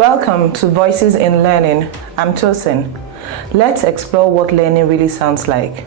Welcome to Voices in Learning. I'm Tosin. Let's explore what learning really sounds like.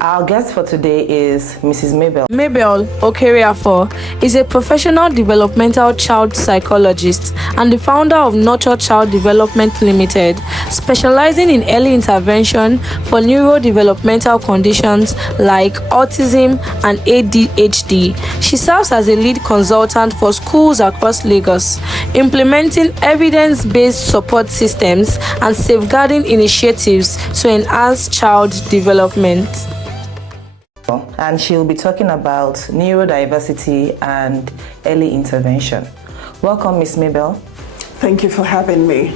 Our guest for today is Mrs. Mabel. Mabel, or caregiver, is a professional developmental child psychologist and the founder of Nurture Child Development Limited, specializing in early intervention for neurodevelopmental conditions like autism and ADHD. She serves as a lead consultant for schools across Lagos, implementing evidence-based support systems and safeguarding initiatives to enhance child development. And she'll be talking about neurodiversity and early intervention. Welcome, Miss Mabel. Thank you for having me.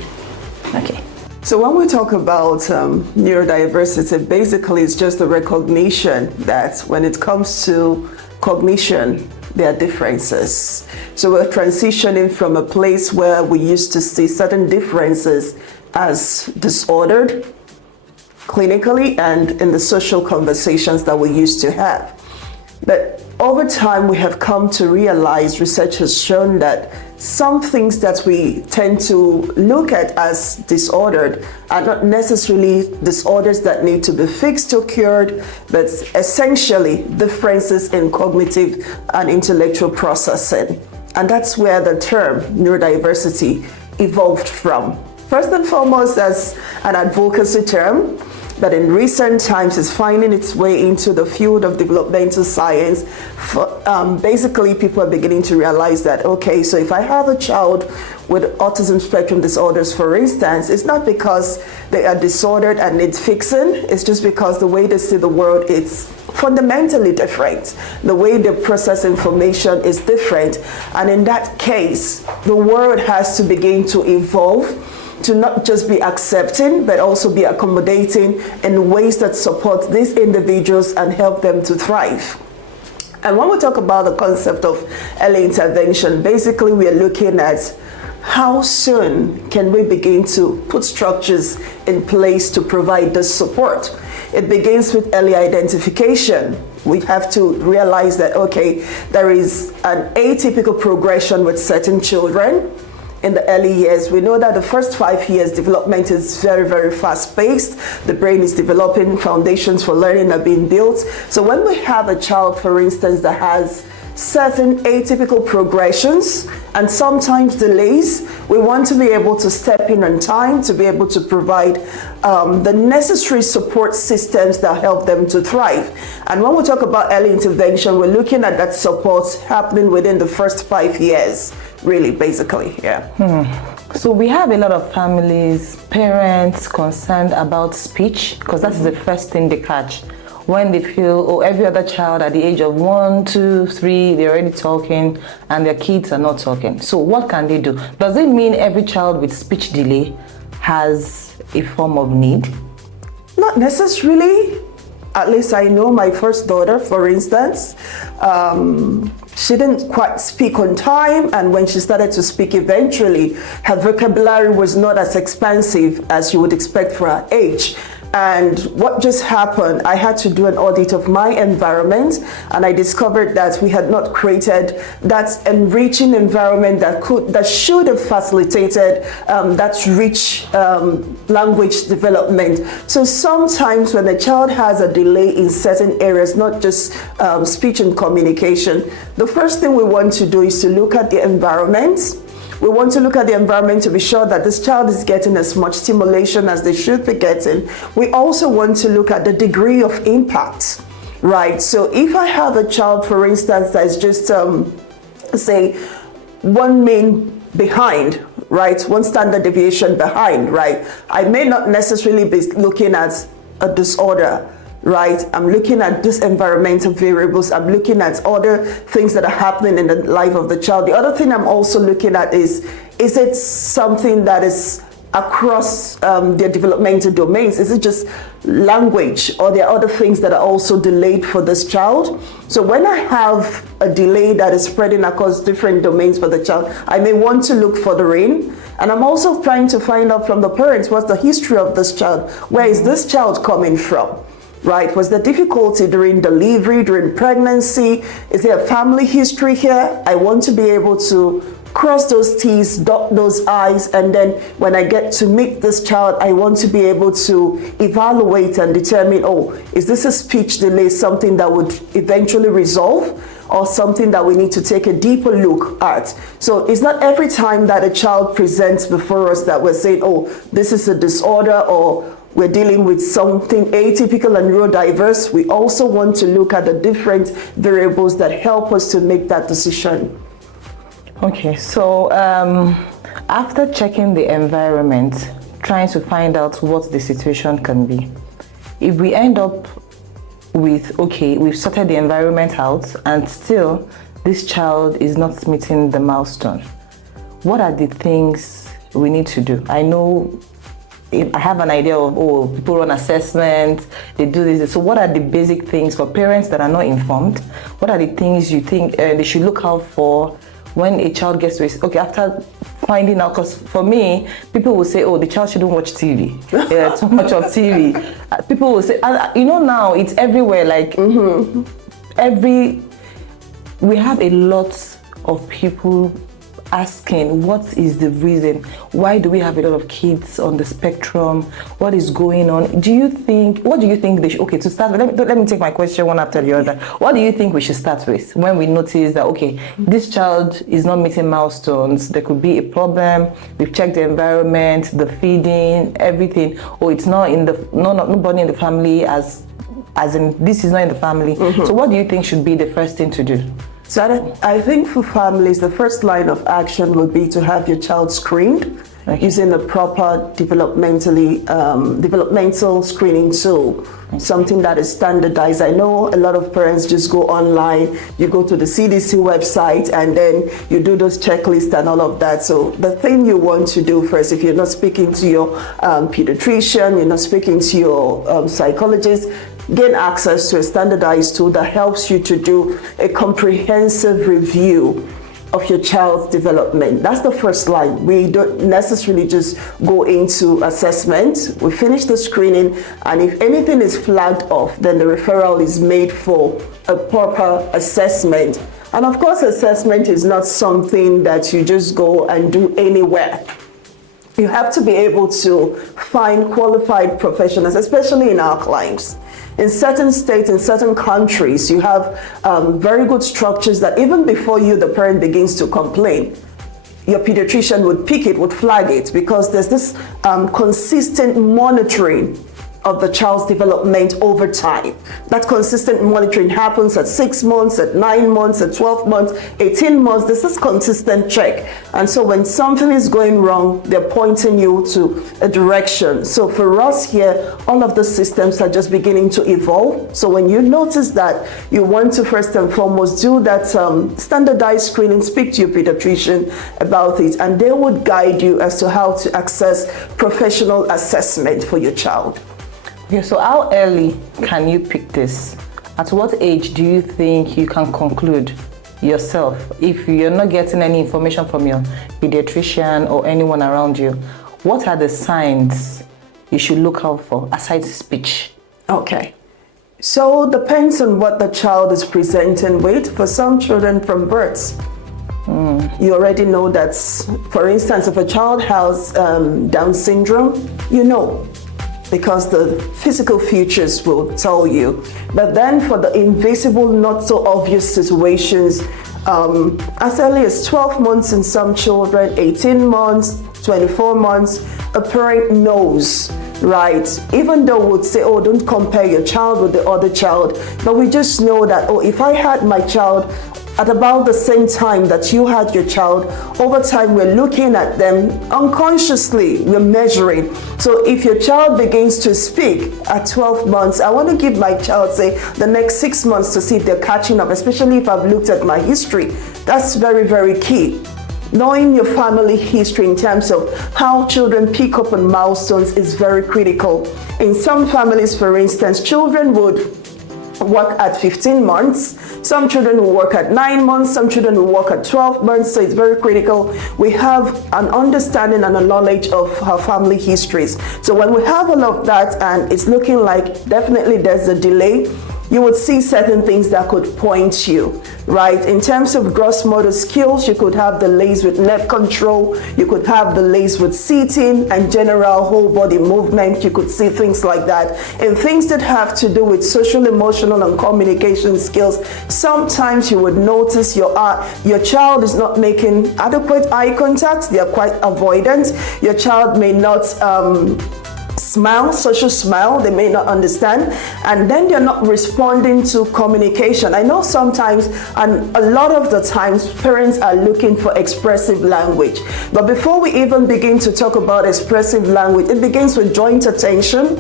Okay. So when we talk about neurodiversity, basically it's just the recognition that when it comes to cognition, there are differences. So we're transitioning from a place where we used to see certain differences as disordered, clinically and in the social conversations that we used to have. But over time, we have come to realize, research has shown that some things that we tend to look at as disordered are not necessarily disorders that need to be fixed or cured, but essentially differences in cognitive and intellectual processing. And that's where the term neurodiversity evolved from. First and foremost, as an advocacy term, but in recent times is finding its way into the field of developmental science. Basically, people are beginning to realize that, okay, so if I have a child with autism spectrum disorders, for instance, it's not because they are disordered and need fixing, it's just because the way they see the world is fundamentally different. The way they process information is different. And in that case, the world has to begin to evolve to not just be accepting, but also be accommodating in ways that support these individuals and help them to thrive. And when we talk about the concept of early intervention, basically we are looking at how soon can we begin to put structures in place to provide this support. It begins with early identification. We have to realize that, okay, there is an atypical progression with certain children. In the early years, we know that the first 5 years development is very, very fast-paced. The brain is developing, foundations for learning are being built. So when we have a child, for instance, that has certain atypical progressions and sometimes delays, we want to be able to step in on time to be able to provide the necessary support systems that help them to thrive. And when we talk about early intervention, we're looking at that support happening within the first 5 years. Really, basically, yeah. So we have a lot of families, parents concerned about speech, because that is the first thing they catch. When they feel, oh, every other child at the age of 1, 2, 3, they're already talking and their kids are not talking. So what can they do? Does it mean every child with speech delay has a form of need? Not necessarily. At least I know my first daughter, for instance, she didn't quite speak on time, and when she started to speak eventually, her vocabulary was not as expansive as you would expect for her age. And what just happened, I had to do an audit of my environment, and I discovered that we had not created that enriching environment that should have facilitated that rich language development. So sometimes when a child has a delay in certain areas, not just speech and communication, the first thing we want to do is to look at the environment. We want to look at the environment to be sure that this child is getting as much stimulation as they should be getting. We also want to look at the degree of impact, right? So if I have a child, for instance, that is just, say, 1 mean behind, right? 1 standard deviation behind, right? I may not necessarily be looking at a disorder, right? I'm looking at these environmental variables. I'm looking at other things that are happening in the life of the child. The other thing I'm also looking at is it something that is across their developmental domains? Is it just language, or there are other things that are also delayed for this child? So when I have a delay that is spreading across different domains for the child, I may want to look further in. And I'm also trying to find out from the parents, what's the history of this child? Where is this child coming from? Right? Was there difficulty during delivery, during pregnancy? Is there a family history here? I want to be able to cross those T's, dot those I's, and then when I get to meet this child, I want to be able to evaluate and determine, oh, is this a speech delay, something that would eventually resolve, or something that we need to take a deeper look at? So it's not every time that a child presents before us that we're saying, oh, this is a disorder, or we're dealing with something atypical and neurodiverse. We also want to look at the different variables that help us to make that decision. Okay, so after checking the environment, trying to find out what the situation can be, if we end up with, okay, we've sorted the environment out and still this child is not meeting the milestone, what are the things we need to do? I know I have an idea of, oh, people run assessment, they do this. So what are the basic things for parents that are not informed? What are the things you think they should look out for when a child gets to it? Okay, after finding out, because for me, people will say, oh, the child shouldn't watch TV, too much of TV. People will say, you know, now it's everywhere, like we have a lot of people asking, what is the reason? Why do we have a lot of kids on the spectrum? What is going on? What do you think they should, okay, to start with, let me take my question one after the other. What do you think we should start with when we notice that, okay, this child is not meeting milestones, there could be a problem, we've checked the environment, the feeding, everything, or it's not in the, nobody in the family as in this is not in the family. So what do you think should be the first thing to do? So I think for families, the first line of action would be to have your child screened using a proper developmental screening tool, something that is standardized. I know a lot of parents just go online, you go to the CDC website, and then you do those checklists and all of that. So the thing you want to do first, if you're not speaking to your pediatrician, you're not speaking to your psychologist, gain access to a standardized tool that helps you to do a comprehensive review of your child's development. That's the first line. We don't necessarily just go into assessment. We finish the screening, and if anything is flagged off, then the referral is made for a proper assessment. And of course, assessment is not something that you just go and do anywhere. You have to be able to find qualified professionals, especially in our climes. In certain states, in certain countries, you have very good structures that even before you, the parent, begins to complain, your pediatrician would pick it, would flag it, because there's this consistent monitoring of the child's development over time. That consistent monitoring happens at 6 months, at 9 months, at 12 months, 18 months. This is consistent check. And so when something is going wrong, they're pointing you to a direction. So for us here, all of the systems are just beginning to evolve. So when you notice that, you want to first and foremost do that standardized screening, speak to your pediatrician about it, and they would guide you as to how to access professional assessment for your child. Okay, so how early can you pick this? At what age do you think you can conclude yourself if you're not getting any information from your pediatrician or anyone around you? What are the signs you should look out for aside speech? Okay, so it depends on what the child is presenting with. For some children from birth, you already know that, for instance, if a child has Down syndrome, you know, because the physical features will tell you. But then for the invisible, not so obvious situations, as early as 12 months in some children, 18 months, 24 months, a parent knows, right? Even though we would say, oh, don't compare your child with the other child, but we just know that, oh, if I had my child at about the same time that you had your child, over time we're looking at them unconsciously, we're measuring. So if your child begins to speak at 12 months, I want to give my child, say, the next 6 months to see if they're catching up, especially if I've looked at my history. That's very, very key. Knowing your family history in terms of how children pick up on milestones is very critical. In some families, for instance, children would work at 15 months. Some children will work at 9 months, some children will work at 12 months, so it's very critical. We have an understanding and a knowledge of our family histories. So when we have all of that and it's looking like definitely there's a delay, you would see certain things that could point you, right? In terms of gross motor skills, you could have delays with neck control, you could have delays with seating and general whole body movement. You could see things like that. And things that have to do with social, emotional, and communication skills, sometimes you would notice your child is not making adequate eye contact. They are quite avoidant. Your child may not smile, social smile, they may not understand, and then they're not responding to communication. I know sometimes, and a lot of the times, parents are looking for expressive language. But before we even begin to talk about expressive language, it begins with joint attention.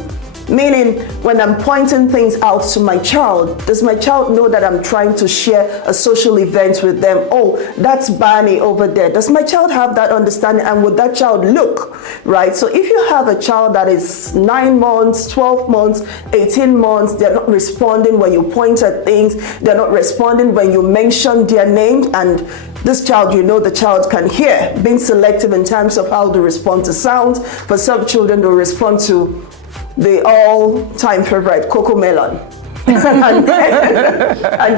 Meaning, when I'm pointing things out to my child, does my child know that I'm trying to share a social event with them? Oh, that's Barney over there. Does my child have that understanding? And would that child look, right? So if you have a child that is 9 months, 12 months, 18 months, they're not responding when you point at things, they're not responding when you mention their name, and this child, you know the child can hear, being selective in terms of how to respond to sounds. For some children, they'll respond to the all-time favorite, Coco Melon. and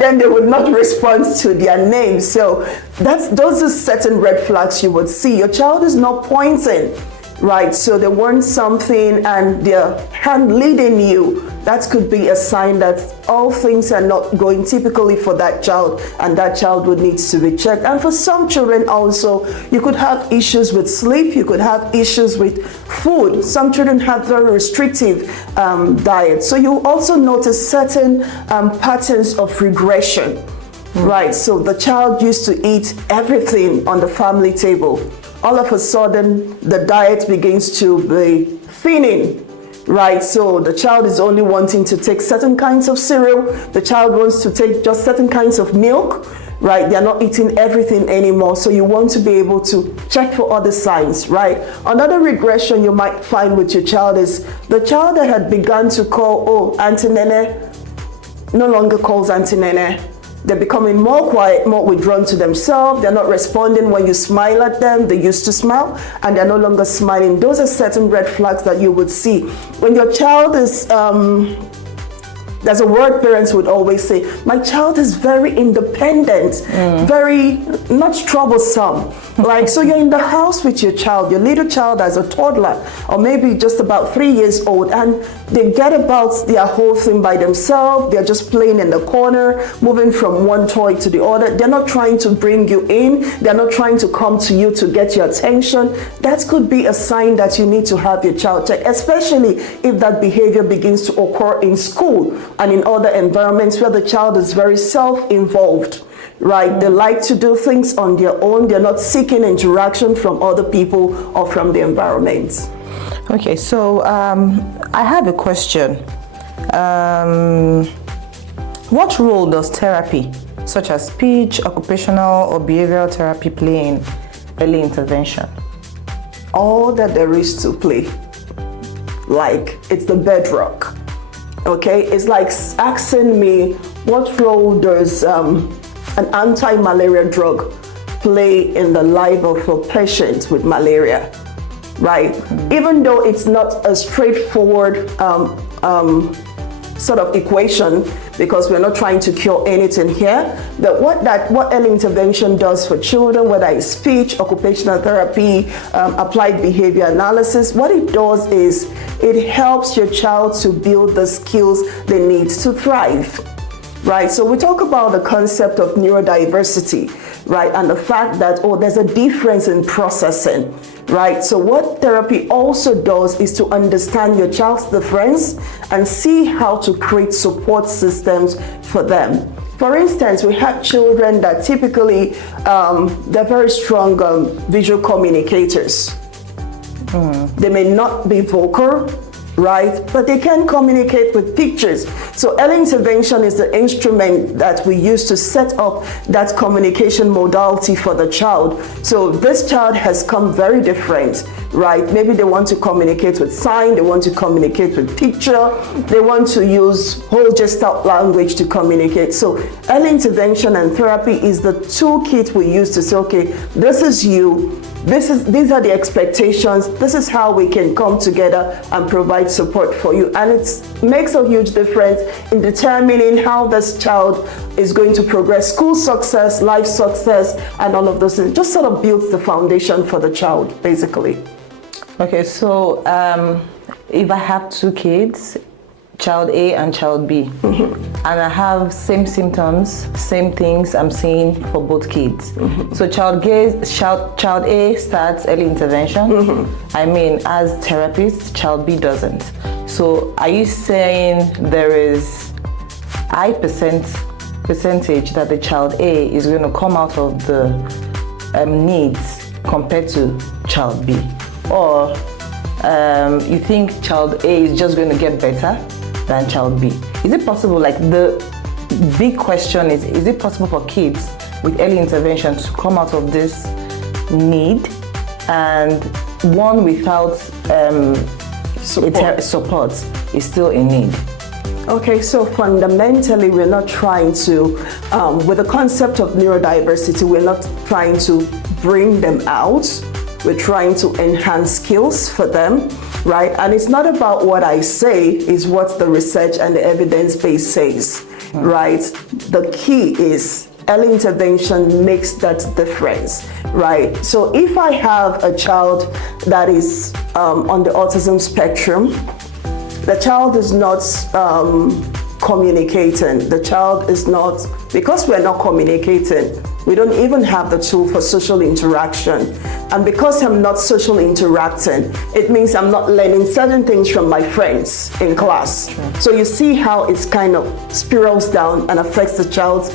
then they would not respond to their name. So those are certain red flags you would see. Your child is not pointing, right? So they want something and they're hand leading you. That could be a sign that all things are not going typically for that child, and that child would need to be checked. And for some children also, you could have issues with sleep, you could have issues with food. Some children have very restrictive diets. So you also notice certain patterns of regression, right? So the child used to eat everything on the family table. All of a sudden, the diet begins to be thinning, right? So the child is only wanting to take certain kinds of cereal. The child wants to take just certain kinds of milk, right? They're not eating everything anymore. So you want to be able to check for other signs, right? Another regression you might find with your child is the child that had begun to call, oh, Auntie Nene, no longer calls Auntie Nene. They're becoming more quiet, more withdrawn to themselves. They're not responding when you smile at them. They used to smile, and they're no longer smiling. Those are certain red flags that you would see. When your child is, there's a word parents would always say, my child is very independent, very not troublesome. Like, so you're in the house with your child, your little child as a toddler, or maybe just about 3 years old, and they get about their whole thing by themselves. They're just playing in the corner, moving from one toy to the other. They're not trying to bring you in. They're not trying to come to you to get your attention. That could be a sign that you need to have your child checked, especially if that behavior begins to occur in school and in other environments where the child is very self-involved, right? They like to do things on their own. They're not seeking interaction from other people or from the environment. Okay, so I have a question. What role does therapy, such as speech, occupational, or behavioral therapy, play in early intervention? All that there is to play. Like, it's the bedrock. Okay, it's like asking me, what role does an anti-malaria drug play in the life of a patient with malaria, right? Even though it's not a straightforward sort of equation, because we're not trying to cure anything here, but what early intervention does for children, whether it's speech, occupational therapy, applied behavior analysis, what it does is it helps your child to build the skills they need to thrive, right? So we talk about the concept of neurodiversity, right? And the fact that, oh, there's a difference in processing, right? So what therapy also does is to understand your child's difference and see how to create support systems for them. For instance, we have children that typically, they're very strong visual communicators. They may not be vocal, right? But they can communicate with pictures. So early intervention is the instrument that we use to set up that communication modality for the child. So this child has come very different, right? Maybe they want to communicate with sign, they want to communicate with picture, they want to use whole gestalt language to communicate. So early intervention and therapy is the toolkit we use to say, okay, this is you. these are the expectations. This is how we can come together and provide support for you. And it makes a huge difference in determining how this child is going to progress, school success, life success, and all of those things. Just sort of builds the foundation for the child, basically. Okay, so if I have 2 kids, child A and child B, and I have same symptoms, same things I'm seeing for both kids. So child A starts early intervention. I mean, as therapist, child B doesn't. So are you saying there is high percentage that the child A is going to come out of the needs compared to child B? Or you think child A is just going to get better than child B? Is it possible, like the big question is it possible for kids with early intervention to come out of this need, and one without support is still in need? Okay, so fundamentally, we're not trying to, with the concept of neurodiversity, we're not trying to bring them out. We're trying to enhance skills for them, right? And it's not about what I say, it's what the research and the evidence base says, right? The key is early intervention makes that difference, right? So if I have a child that is on the autism spectrum, the child is not communicating. The child is not, because we're not communicating, we don't even have the tool for social interaction. And because I'm not social interacting, it means I'm not learning certain things from my friends in class. Sure. So you see how it's kind of spirals down and affects the child's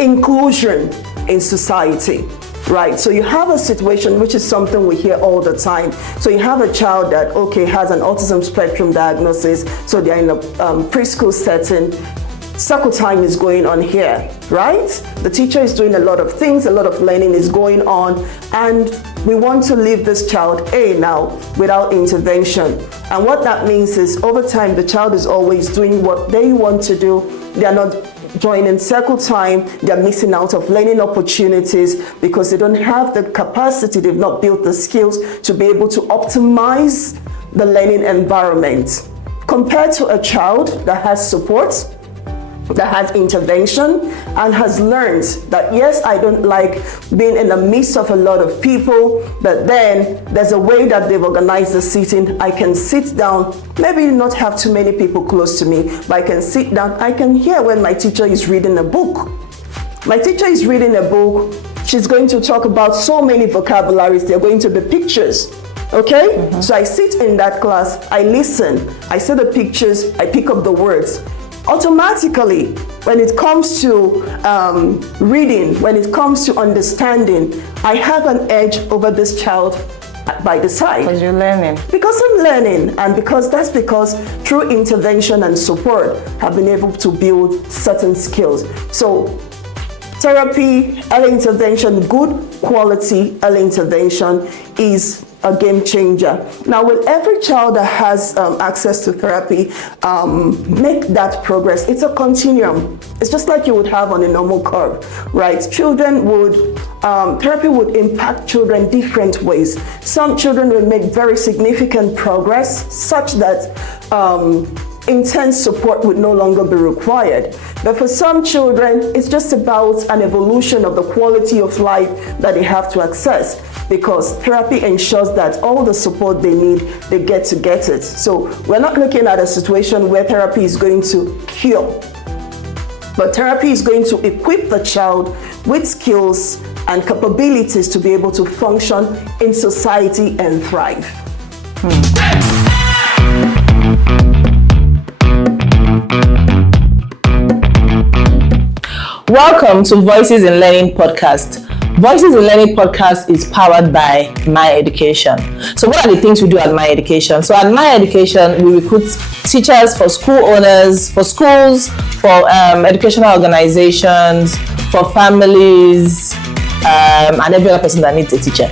inclusion in society. Right, so you have a situation, which is something we hear all the time. So you have a child that, okay, has an autism spectrum diagnosis, so they're in a preschool setting. Circle time is going on here, right? The teacher is doing a lot of things, a lot of learning is going on, and we want to leave this child A now without intervention. And what that means is over time, the child is always doing what they want to do. They are not joining circle time, they're missing out of learning opportunities because they don't have the capacity, they've not built the skills to be able to optimize the learning environment. Compared to a child that has support, that has intervention, and has learned that, yes, I don't like being in the midst of a lot of people, but then there's a way that they've organized the sitting. I can sit down, maybe not have too many people close to me, but I can sit down. I can hear when my teacher is reading a book. My teacher is reading a book. She's going to talk about so many vocabularies. They're going to be pictures. Okay? So I sit in that class, I listen, I see the pictures, I pick up the words. Automatically, when it comes to reading, when it comes to understanding, I have an edge over this child by the side. Because you're learning. Because I'm learning, and because through intervention and support, I've been able to build certain skills. So therapy, early intervention, good quality early intervention is a game changer. Now, with every child that has access to therapy, make that progress. It's a continuum. It's just like you would have on a normal curve, right? Therapy would impact children different ways. Some children will make very significant progress such that intense support would no longer be required. But for some children, it's just about an evolution of the quality of life that they have to access, because therapy ensures that all the support they need, they get it. So we're not looking at a situation where therapy is going to cure, but therapy is going to equip the child with skills and capabilities to be able to function in society and thrive. Welcome to Voices in Learning podcast. Voices in Learning podcast is powered by Mieducation. So what are the things we do at Mieducation? So at Mieducation, we recruit teachers for school owners, for schools, for educational organizations, for families, and every other person that needs a teacher.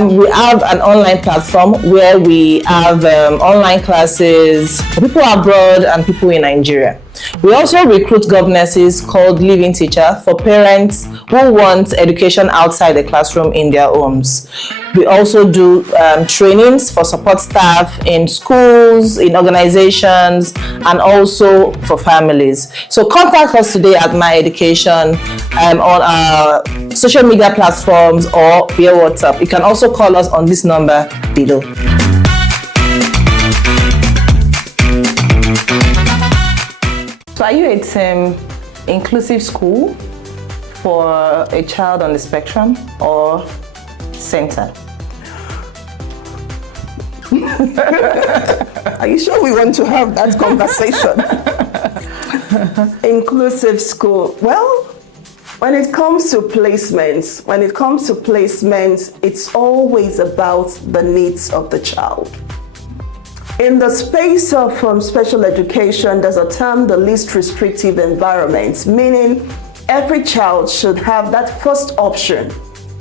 We have an online platform where we have online classes for people abroad and people in Nigeria. We also recruit governesses called Living Teacher for parents who want education outside the classroom in their homes. We also do trainings for support staff in schools, in organizations, and also for families. So contact us today at Mieducation on our social media platforms or via WhatsApp. You can also call us on this number below. So are you a team inclusive school for a child on the spectrum or center? Are you sure we want to have that conversation? Inclusive school. Well, when it comes to placements, it's always about the needs of the child. In the space of special education, there's a term, the least restrictive environment, meaning every child should have that first option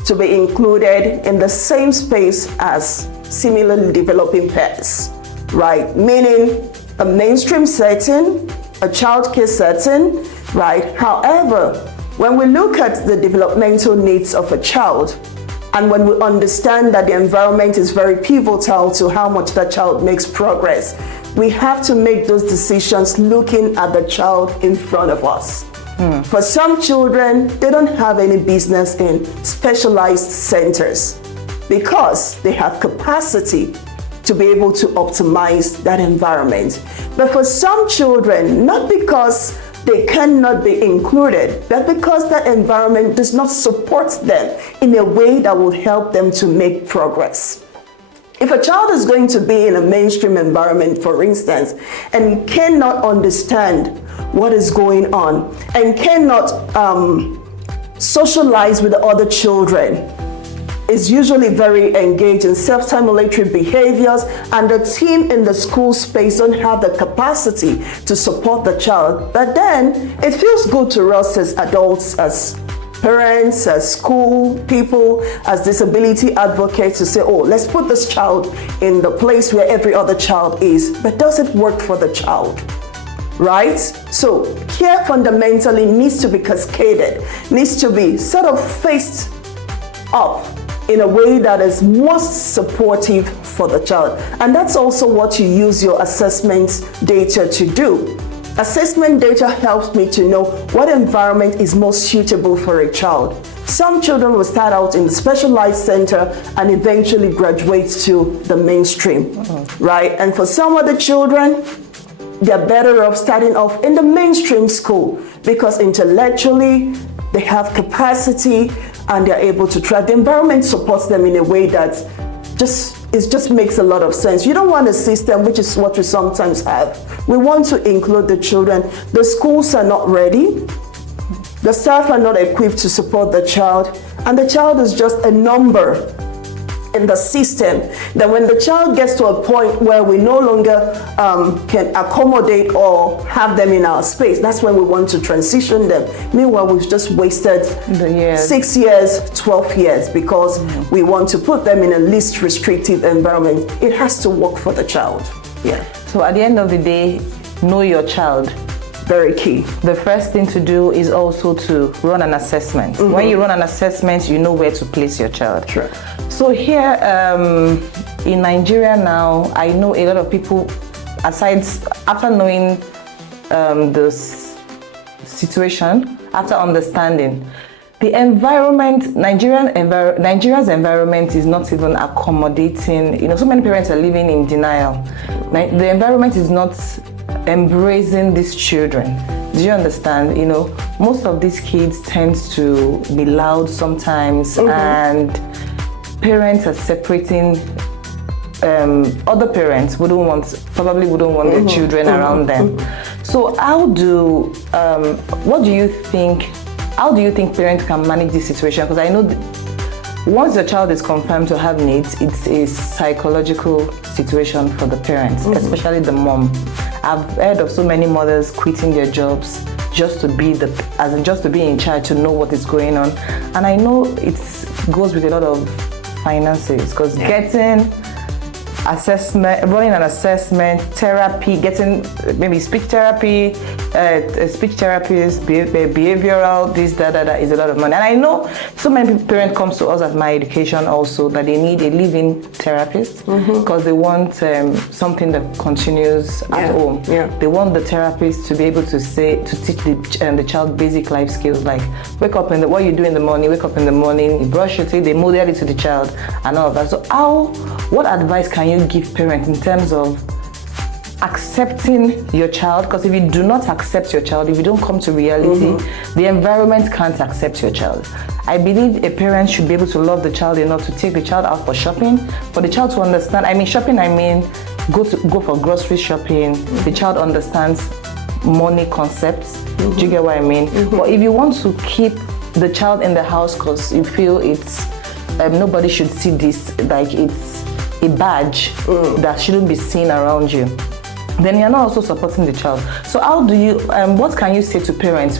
to be included in the same space as similarly developing peers, right? Meaning a mainstream setting, a childcare setting, right? However, when we look at the developmental needs of a child, and when we understand that the environment is very pivotal to how much that child makes progress, we have to make those decisions looking at the child in front of us. For some children, they don't have any business in specialized centers because they have capacity to be able to optimize that environment. But for some children, not because they cannot be included, but because that environment does not support them in a way that will help them to make progress. If a child is going to be in a mainstream environment, for instance, and cannot understand what is going on and cannot socialize with the other children, is usually very engaged in self-stimulatory behaviors, and the team in the school space don't have the capacity to support the child. But then it feels good to us as adults, as parents, as school people, as disability advocates to say, oh, let's put this child in the place where every other child is. But does it work for the child? Right? So care fundamentally needs to be cascaded, needs to be sort of faced up in a way that is most supportive for the child. And that's also what you use your assessment data to do. Assessment data helps me to know what environment is most suitable for a child. Some children will start out in the specialized center and eventually graduate to the mainstream, right? And for some other children, they're better off starting off in the mainstream school because intellectually they have capacity and they're able to try. The environment supports them in a way that just makes a lot of sense. You don't want a system, which is what we sometimes have. We want to include the children. The schools are not ready. The staff are not equipped to support the child. And the child is just a number in the system, that when the child gets to a point where we no longer can accommodate or have them in our space, that's when we want to transition them. Meanwhile, we've just wasted 6 years, 12 years because we want to put them in a least restrictive environment. It has to work for the child. Yeah. So at the end of the day, know your child. Very key. The first thing to do is also to run an assessment. When you run an assessment, you know where to place your child. Sure. So here in Nigeria now, I know a lot of people, after knowing this situation, after understanding, the environment, Nigeria's environment is not even accommodating. You know, so many parents are living in denial. The environment is not embracing these children. Do you understand? You know, most of these kids tend to be loud sometimes, and parents are separating. Other parents probably wouldn't want their children around them. So how do you think parents can manage this situation? Because I know once the child is confirmed to have needs, it's a psychological situation for the parents, especially the mom. I've heard of so many mothers quitting their jobs just to be in charge, to know what is going on. And I know it goes with a lot of finances, because getting assessment, running an assessment, therapy, getting maybe speech therapy, speech therapist, behavioral, this, that is a lot of money. And I know so many parents come to us at Mieducation also that they need a living therapist because they want something that continues at home. Yeah. They want the therapist to be able to teach the child basic life skills like what you do in the morning, wake up in the morning, you brush your teeth, they model it to the child and all of that. So what advice can you give parents in terms of accepting your child? Because if you do not accept your child, if you don't come to reality, the environment can't accept your child. I believe a parent should be able to love the child enough to take the child out for shopping, for the child to understand. Go for grocery shopping. The child understands money concepts. Do you get what I mean? But if you want to keep the child in the house because you feel it's nobody should see this, like it's a badge that shouldn't be seen around you, then you're not also supporting the child. So how do you, what can you say to parents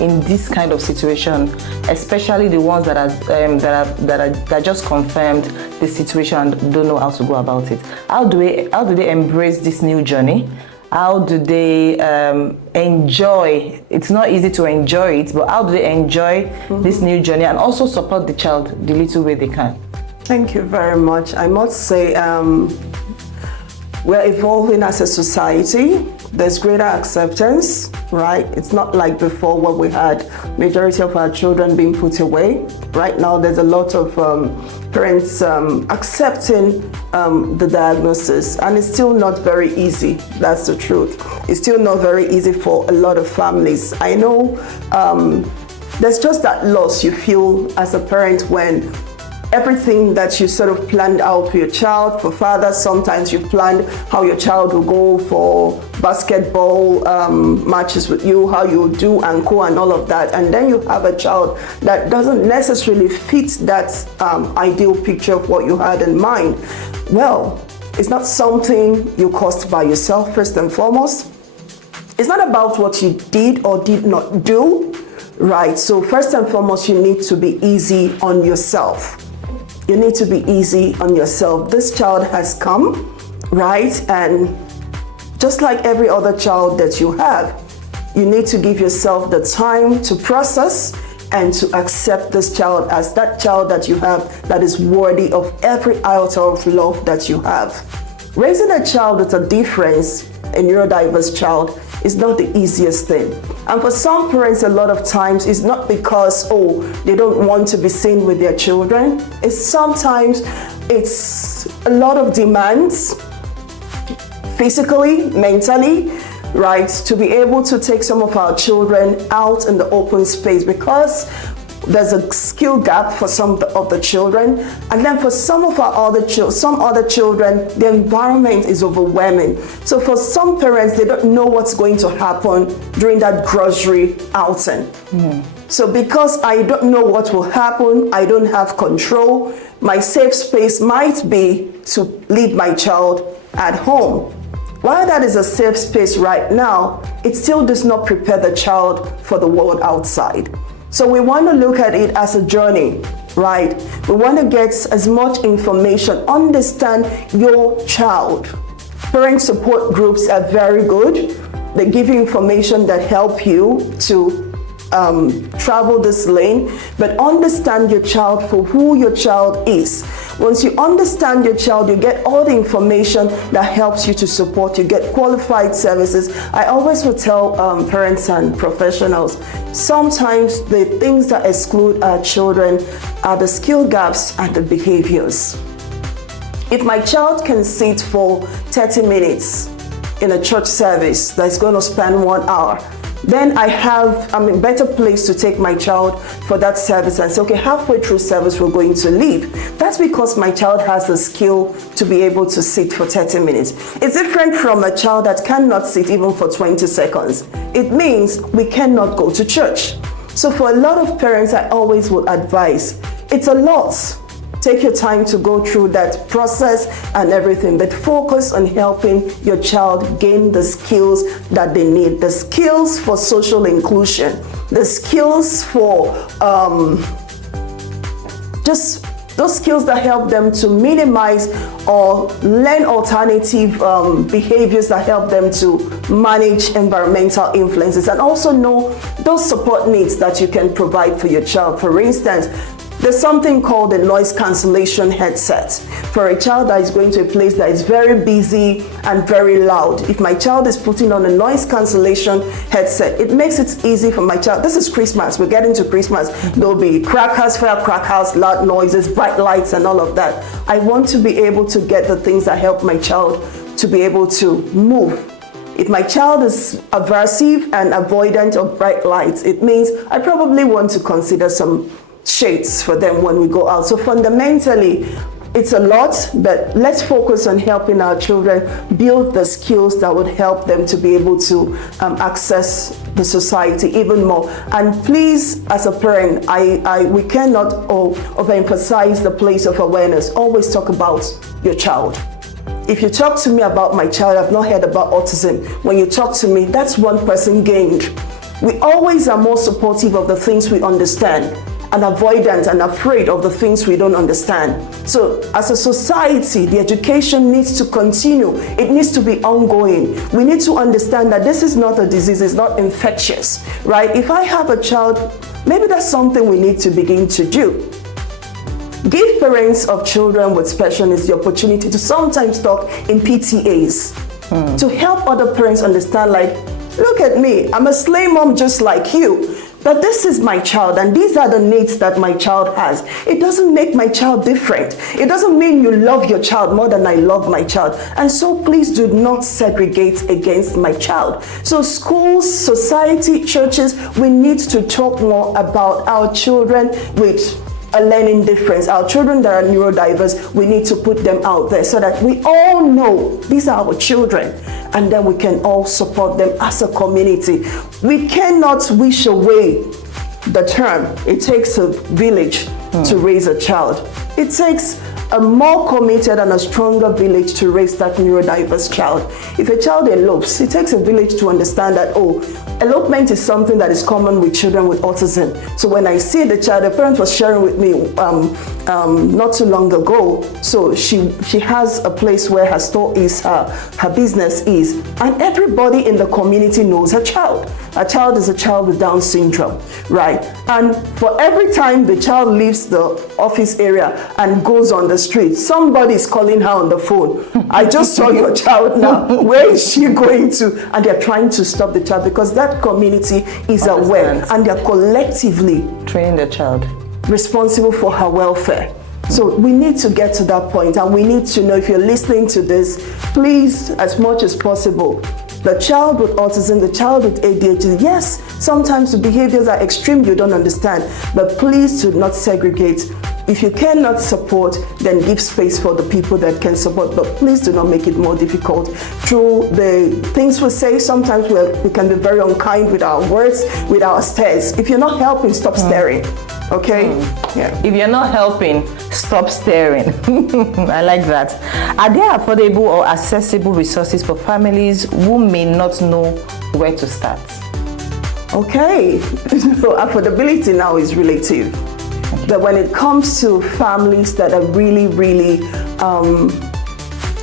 in this kind of situation, especially the ones that just confirmed the situation and don't know how to go about it? How do they embrace this new journey? How do they enjoy? It's not easy to enjoy it, but how do they enjoy this new journey and also support the child the little way they can? Thank you very much. I must say, we're evolving as a society. There's greater acceptance, right? It's not like before where we had majority of our children being put away. Right now, there's a lot of parents accepting the diagnosis, and it's still not very easy. That's the truth. It's still not very easy for a lot of families. I know there's just that loss you feel as a parent when everything that you sort of planned out for your child. For fathers, sometimes you planned how your child will go for basketball matches with you, how you do and co and all of that. And then you have a child that doesn't necessarily fit that ideal picture of what you had in mind. Well, it's not something you caused by yourself, first and foremost. It's not about what you did or did not do, right? So first and foremost, you need to be easy on yourself. You need to be easy on yourself. This child has come, right? And just like every other child that you have, you need to give yourself the time to process and to accept this child as that child that you have that is worthy of every iota of love that you have. Raising a child with a difference, a neurodiverse child, is not the easiest thing. And for some parents, a lot of times, it's not because, they don't want to be seen with their children. It's a lot of demands, physically, mentally, right? To be able to take some of our children out in the open space because there's a skill gap for some of the children, and then for some of our other children, the environment is overwhelming. So for some parents, they don't know what's going to happen during that grocery outing. So because I don't know what will happen, I don't have control, my safe space might be to leave my child at home. While that is a safe space right now, it still does not prepare the child for the world outside. So we want to look at it as a journey, right? We want to get as much information, understand your child. Parent support groups are very good. They give you information that help you to travel this lane, but understand your child for who your child is. Once you understand your child, you get all the information that helps you to support. You get qualified services. I always will tell parents and professionals, sometimes the things that exclude our children are the skill gaps and the behaviors. If my child can sit for 30 minutes in a church service that's going to spend 1 hour, then I'm in a better place to take my child for that service and say, okay, halfway through service, we're going to leave. That's because my child has the skill to be able to sit for 30 minutes. It's different from a child that cannot sit even for 20 seconds. It means we cannot go to church. So for a lot of parents, I always would advise, it's a lot. Take your time to go through that process and everything, but focus on helping your child gain the skills that they need, the skills for social inclusion, the skills for just those skills that help them to minimize or learn alternative behaviors that help them to manage environmental influences, and also know those support needs that you can provide for your child. For instance, there's something called a noise cancellation headset for a child that is going to a place that is very busy and very loud. If my child is putting on a noise cancellation headset, it makes it easy for my child. This is Christmas. We're getting to Christmas. There'll be crackers, firecrackers, loud noises, bright lights, and all of that. I want to be able to get the things that help my child to be able to move. If my child is aversive and avoidant of bright lights, it means I probably want to consider some shades for them when we go out. So fundamentally, it's a lot, but let's focus on helping our children build the skills that would help them to be able to access the society even more. And please, as a parent, we cannot overemphasize the place of awareness. Always talk about your child. If you talk to me about my child, I've not heard about autism. When you talk to me, that's one person gained. We always are more supportive of the things we understand and avoidant and afraid of the things we don't understand. So as a society, the education needs to continue. It needs to be ongoing. We need to understand that this is not a disease, it's not infectious, right? If I have a child, maybe that's something we need to begin to do. Give parents of children with special needs the opportunity to sometimes talk in PTAs to help other parents understand, like, look at me, I'm a slave mom just like you. But this is my child, and these are the needs that my child has. It doesn't make my child different. It doesn't mean you love your child more than I love my child. And so please do not segregate against my child. So schools, society, churches, we need to talk more about our children with a learning difference. Our children that are neurodiverse, we need to put them out there so that we all know these are our children, and then we can all support them as a community. We cannot wish away the term, it takes a village to raise a child. It takes a more committed and a stronger village to raise that neurodiverse child. If a child elopes, it takes a village to understand that, oh, elopement is something that is common with children with autism. So when I see the child, the parent was sharing with me not too long ago, so she has a place where her store is, her business is, and everybody in the community knows her child. A child is a child with Down syndrome, right? And for every time the child leaves the office area and goes on the street, somebody is calling her on the phone. I just saw your child now. Where is she going to? And they're trying to stop the child because that community is aware and they're collectively training the child, responsible for her welfare. So we need to get to that point, and we need to know, if you're listening to this, please, as much as possible, the child with autism, the child with ADHD, yes, sometimes the behaviors are extreme, you don't understand, but please do not segregate. If you cannot support, then give space for the people that can support, but please do not make it more difficult. Through the things we say, sometimes we can be very unkind with our words, with our stares. If you're not helping, stop staring. Okay? Yeah. If you're not helping, stop staring. I like that. Are there affordable or accessible resources for families who may not know where to start? Okay. So affordability now is relative. But when it comes to families that are really, really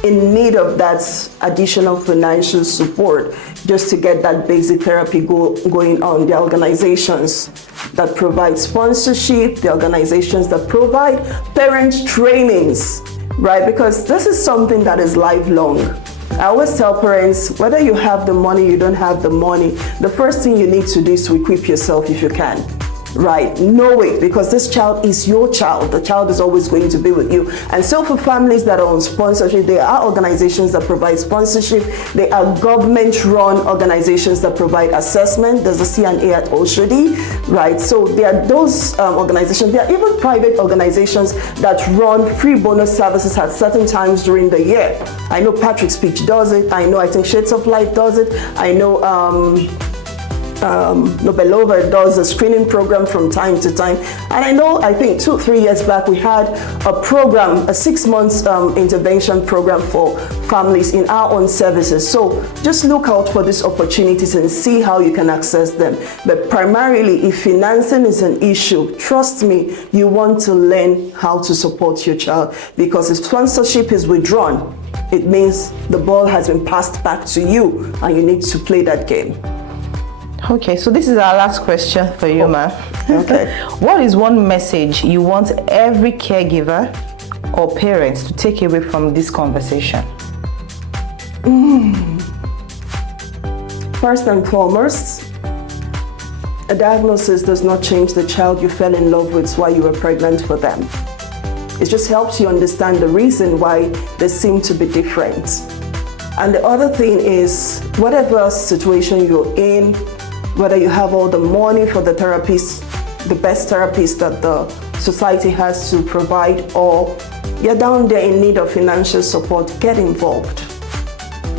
in need of that additional financial support just to get that basic therapy going on, the organizations that provide sponsorship, the organizations that provide parent trainings, right? Because this is something that is lifelong. I always tell parents, whether you have the money, you don't have the money, the first thing you need to do is to equip yourself if you can. Right, know it, because this child is your child. The child is always going to be with you. And so for families that are on sponsorship, there are organizations that provide sponsorship. There are government-run organizations that provide assessment. There's a CNA at Oshodi, right? So there are those organizations. There are even private organizations that run free bonus services at certain times during the year. I know Patrick's Speech does it. I think Shades of Light does it. I know Mabel does a screening program from time to time. And I think 2-3 years back, we had a program, a 6-month intervention program for families in our own services. So just look out for these opportunities and see how you can access them. But primarily, if financing is an issue, trust me, you want to learn how to support your child, because if sponsorship is withdrawn, it means the ball has been passed back to you and you need to play that game. Okay, so this is our last question for you, Ma. Okay. What is one message you want every caregiver or parents to take away from this conversation? First and foremost, a diagnosis does not change the child you fell in love with while you were pregnant for them. It just helps you understand the reason why they seem to be different. And the other thing is, whatever situation you're in, whether you have all the money for the therapist, the best therapist that the society has to provide, or you're down there in need of financial support, get involved.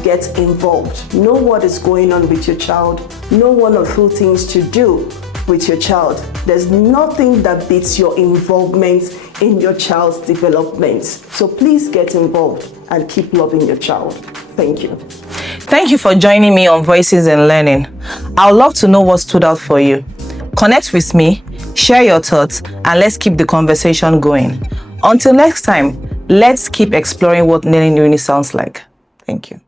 Get involved. Know what is going on with your child. Know one or two things to do with your child. There's nothing that beats your involvement in your child's development. So please get involved and keep loving your child. Thank you. Thank you for joining me on Voices in Learning. I would love to know what stood out for you. Connect with me, share your thoughts, and let's keep the conversation going. Until next time, let's keep exploring what learning really sounds like. Thank you.